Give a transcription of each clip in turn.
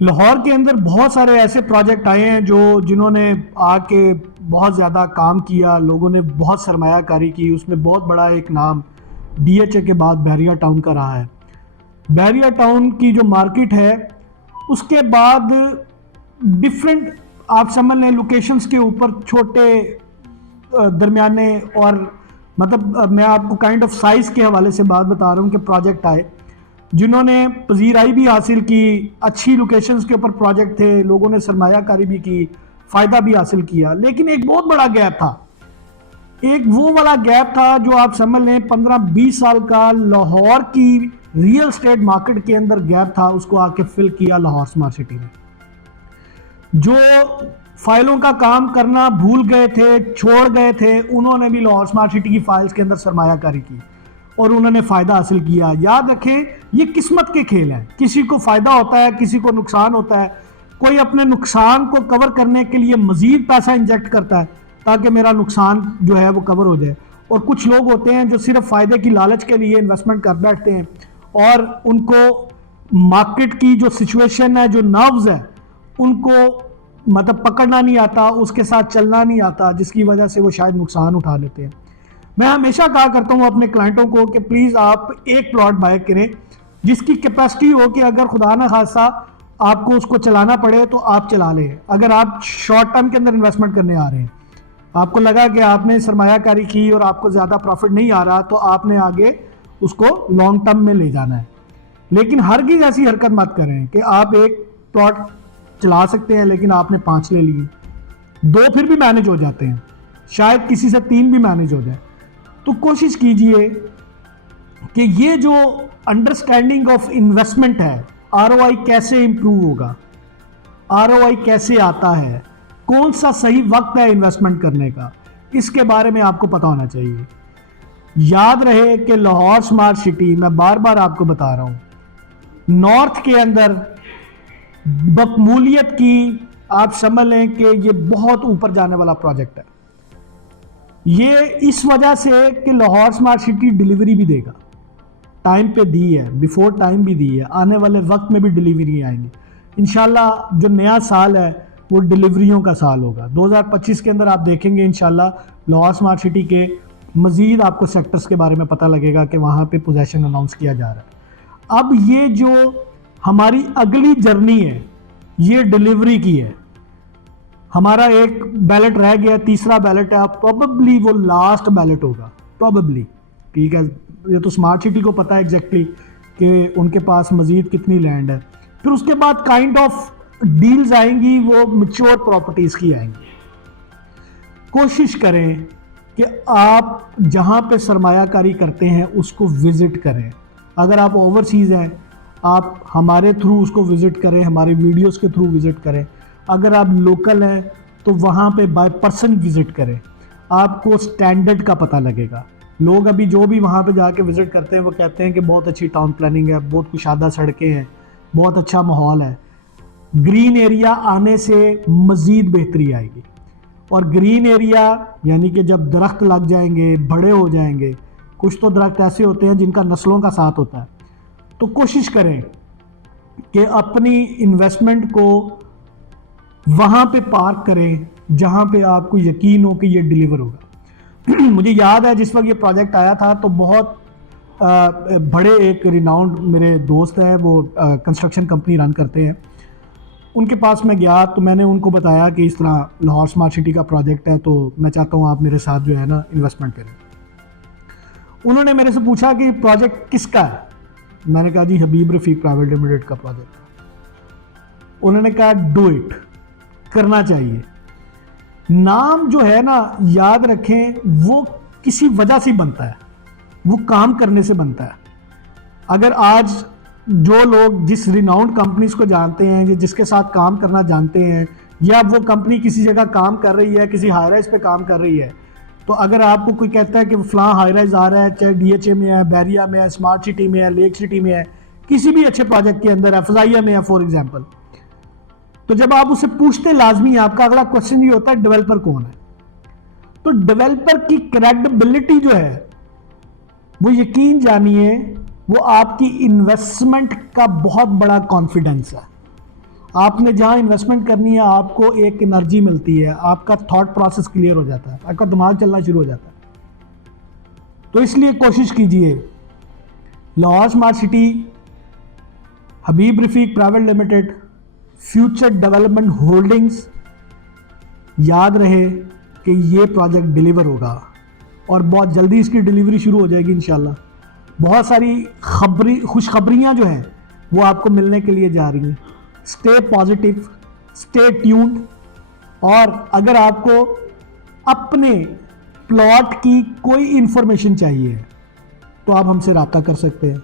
लाहौर के अंदर बहुत सारे ऐसे प्रोजेक्ट आए हैं जिन्होंने आके बहुत ज़्यादा काम किया, लोगों ने बहुत सरमायाकारी की। उसमें बहुत बड़ा एक नाम डीएचए के बाद बहरिया टाउन का रहा है। बहरिया टाउन की जो मार्केट है, उसके बाद डिफरेंट, आप समझ लें, लोकेशंस के ऊपर छोटे, दरमियाने और मैं आपको काइंड ऑफ साइज़ के हवाले से बात बता रहा हूँ कि प्रोजेक्ट आए जिन्होंने पजीराई भी हासिल की। अच्छी लोकेशंस के ऊपर प्रोजेक्ट थे, लोगों ने सरमायाकारी भी की, फ़ायदा भी हासिल किया। लेकिन एक बहुत बड़ा गैप था, एक वो वाला गैप था जो आप समझ लें 15-20 साल का लाहौर की रियल स्टेट मार्केट के अंदर गैप था। उसको आके फिल किया लाहौर स्मार्ट सिटी ने। जो फाइलों का काम करना भूल गए थे, छोड़ गए थे, उन्होंने भी लाहौर स्मार्ट सिटी की फाइल्स के अंदर सरमायाकारी की और उन्होंने फ़ायदा हासिल किया। याद रखें, ये किस्मत के खेल हैं। किसी को फ़ायदा होता है, किसी को नुकसान होता है। कोई अपने नुकसान को कवर करने के लिए मज़ीद पैसा इंजेक्ट करता है ताकि मेरा नुकसान जो है वो कवर हो जाए, और कुछ लोग होते हैं जो सिर्फ फ़ायदे की लालच के लिए इन्वेस्टमेंट कर बैठते हैं और उनको मार्केट की जो सिचुएशन है, जो नर्व्स है, उनको पकड़ना नहीं आता, उसके साथ चलना नहीं आता, जिसकी वजह से वो शायद नुकसान उठा लेते हैं। मैं हमेशा कहा करता हूँ अपने क्लाइंटों को कि प्लीज़ आप एक प्लॉट बाय करें जिसकी कैपेसिटी हो कि अगर खुदा ना खासा आपको उसको चलाना पड़े तो आप चला लें। अगर आप शॉर्ट टर्म के अंदर इन्वेस्टमेंट करने आ रहे हैं, आपको लगा कि आपने सरमायाकारी की और आपको ज़्यादा प्रॉफिट नहीं आ रहा, तो आपने आगे उसको लॉन्ग टर्म में ले जाना है। लेकिन हरगिज़ ऐसी हरकत मत करें कि आप एक प्लॉट चला सकते हैं लेकिन आपने 5 ले लिए, 2 फिर भी मैनेज हो जाते हैं, शायद किसी से 3 भी मैनेज हो जाए। तो कोशिश कीजिए कि ये जो अंडरस्टैंडिंग ऑफ इन्वेस्टमेंट है, आरओआई कैसे इंप्रूव होगा, आरओआई कैसे आता है, कौन सा सही वक्त है इन्वेस्टमेंट करने का, इसके बारे में आपको पता होना चाहिए। याद रहे कि लाहौर स्मार्ट सिटी, मैं बार बार आपको बता रहा हूँ, नॉर्थ के अंदर बकमूलियत की, आप समझ लें कि ये बहुत ऊपर जाने वाला प्रोजेक्ट है। ये इस वजह से कि लाहौर स्मार्ट सिटी डिलीवरी भी देगा, टाइम पे दी है, बिफोर टाइम भी दी है, आने वाले वक्त में भी डिलीवरी आएंगी इंशाल्लाह। जो नया साल है वो डिलीवरियों का साल होगा। 2025 के अंदर आप देखेंगे इंशाल्लाह लाहौर स्मार्ट सिटी के मज़ीद आपको सेक्टर्स के बारे में पता लगेगा कि वहाँ पे पोजेशन अनाउंस किया जा रहा है। अब ये जो हमारी अगली जर्नी है, ये डिलीवरी की है। हमारा एक बैलेट रह गया, तीसरा बैलेट है, प्रोबेबली वो लास्ट बैलेट होगा, प्रोबेबली, ठीक है। ये तो स्मार्ट सिटी को पता है एग्जैक्टली कि उनके पास मजीद कितनी लैंड है। फिर उसके बाद काइंड ऑफ डील्स आएंगी, वो मैच्योर प्रॉपर्टीज़ की आएंगी। कोशिश करें कि आप जहाँ पे सरमायाकारी करते हैं उसको विज़िट करें। अगर आप ओवरसीज़ हैं, आप हमारे थ्रू उसको विज़िट करें, हमारी वीडियोस के थ्रू विज़िट करें। अगर आप लोकल हैं तो वहाँ पे बाय पर्सन विज़िट करें, आपको स्टैंडर्ड का पता लगेगा। लोग अभी जो भी वहाँ पे जाके विज़िट करते हैं वो कहते हैं कि बहुत अच्छी टाउन प्लानिंग है, बहुत कुशादा सड़कें हैं, बहुत अच्छा माहौल है। ग्रीन एरिया आने से मज़ीद बेहतरी आएगी। और ग्रीन एरिया यानी कि जब दरख्त लग जाएंगे, बड़े हो जाएंगे, कुछ तो दरख्त ऐसे होते हैं जिनका नस्लों का साथ होता है, तो कोशिश करें कि अपनी इन्वेस्टमेंट को वहाँ पे पार्क करें जहाँ पे आपको यकीन हो कि ये डिलीवर होगा। मुझे याद है जिस वक्त ये प्रोजेक्ट आया था तो बहुत बड़े एक रिनाउंड मेरे दोस्त हैं, वो कंस्ट्रक्शन कंपनी रन करते हैं। उनके पास मैं गया तो मैंने उनको बताया कि इस तरह लाहौर स्मार्ट सिटी का प्रोजेक्ट है, तो मैं चाहता हूँ आप मेरे साथ जो है ना इन्वेस्टमेंट करें। उन्होंने मेरे से पूछा कि प्रोजेक्ट किसका है। मैंने कहा जी हबीब रफ़ीक प्राइवेट लिमिटेड का प्रोजेक्ट। उन्होंने कहा डू इट, करना चाहिए। नाम जो है ना, याद रखें, वो किसी वजह से बनता है, वो काम करने से बनता है। अगर आज जो लोग जिस रिनाउंड कंपनीज को जानते हैं, जिसके साथ काम करना जानते हैं, या वो कंपनी किसी जगह काम कर रही है, किसी हाई राइज पे काम कर रही है, तो अगर आपको कोई कहता है कि फलां हाई राइज आ रहा है, चाहे डीएचए में है, बैरिया में है, स्मार्ट सिटी में है, लेक सिटी में है, किसी भी अच्छे प्रोजेक्ट के अंदर है, फजाइया में है फॉर एग्जाम्पल, तो जब आप उसे पूछते, लाजमी आपका अगला क्वेश्चन ये होता है डेवलपर कौन है। तो डेवलपर की क्रेडिबिलिटी जो है वो, यकीन जानिए, वो आपकी इन्वेस्टमेंट का बहुत बड़ा कॉन्फिडेंस है। आपने जहाँ इन्वेस्टमेंट करनी है आपको एक एनर्जी मिलती है, आपका थॉट प्रोसेस क्लियर हो जाता है, आपका दिमाग चलना शुरू हो जाता है। तो इसलिए कोशिश कीजिए, Lahore smart city, Habib Rafiq private limited, future development holdings, याद रहे कि ये प्रोजेक्ट डिलीवर होगा और बहुत जल्दी इसकी डिलीवरी शुरू हो जाएगी इंशाल्लाह। बहुत सारी खुशखबरियाँ जो हैं वो आपको मिलने के लिए जा रही हैं। Stay positive, stay tuned. और अगर आपको अपने प्लॉट की कोई इंफॉर्मेशन चाहिए तो आप हमसे रब्ता कर सकते हैं,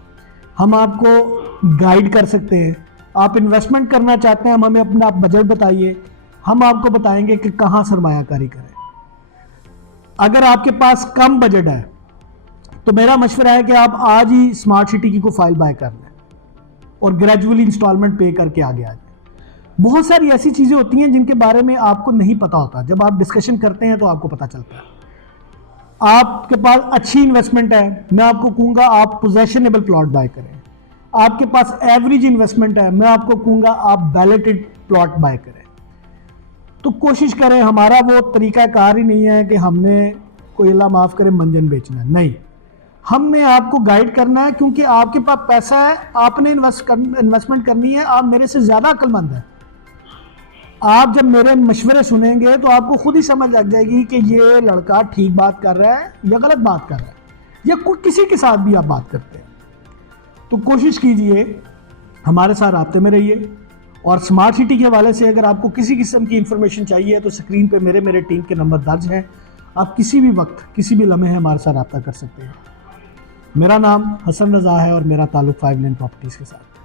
हम आपको गाइड कर सकते हैं। आप इन्वेस्टमेंट करना चाहते हैं, हम हमें अपना बजट बताइए, हम आपको बताएंगे कि कहाँ सरमायाकारी करें। अगर आपके पास कम बजट है तो मेरा मशवरा है कि आप आज ही स्मार्ट सिटी की को फाइल बाय कर लें और ग्रेजुअली इंस्टॉलमेंट पे करके आगे आ जाए। बहुत सारी ऐसी चीज़ें होती हैं जिनके बारे में आपको नहीं पता होता, जब आप डिस्कशन करते हैं तो आपको पता चलता है। आपके पास अच्छी इन्वेस्टमेंट है, मैं आपको कहूँगा आप पोजेशनेबल प्लॉट बाय करें। आपके पास एवरेज इन्वेस्टमेंट है, मैं आपको कहूँगा आप बैलेटेड प्लॉट बाय करें। तो कोशिश करें, हमारा वो तरीकाकार ही नहीं है कि हमने कोई अल्लाह माफ़ करे मंजन बेचना है, नहीं, हमने आपको गाइड करना है क्योंकि आपके पास पैसा है, आपने इन्वेस्टमेंट करनी है, आप मेरे से ज़्यादा अक्लमंद हैं। आप जब मेरे मशवरे सुनेंगे तो आपको खुद ही समझ लग जाएगी कि ये लड़का ठीक बात कर रहा है या गलत बात कर रहा है, या किसी के साथ भी आप बात करते हैं। तो कोशिश कीजिए हमारे साथ राब्ते में रहिए। और स्मार्ट सिटी के हवाले से अगर आपको किसी किस्म की इंफॉर्मेशन चाहिए तो स्क्रीन पे मेरे टीम के नंबर दर्ज हैं, आप किसी भी वक्त किसी भी लम्हे हमारे साथ रब्ता कर सकते हैं। मेरा नाम हसन रज़ा है और मेरा ताल्लुक़ 5 लेन प्रॉपर्टीज़ के साथ।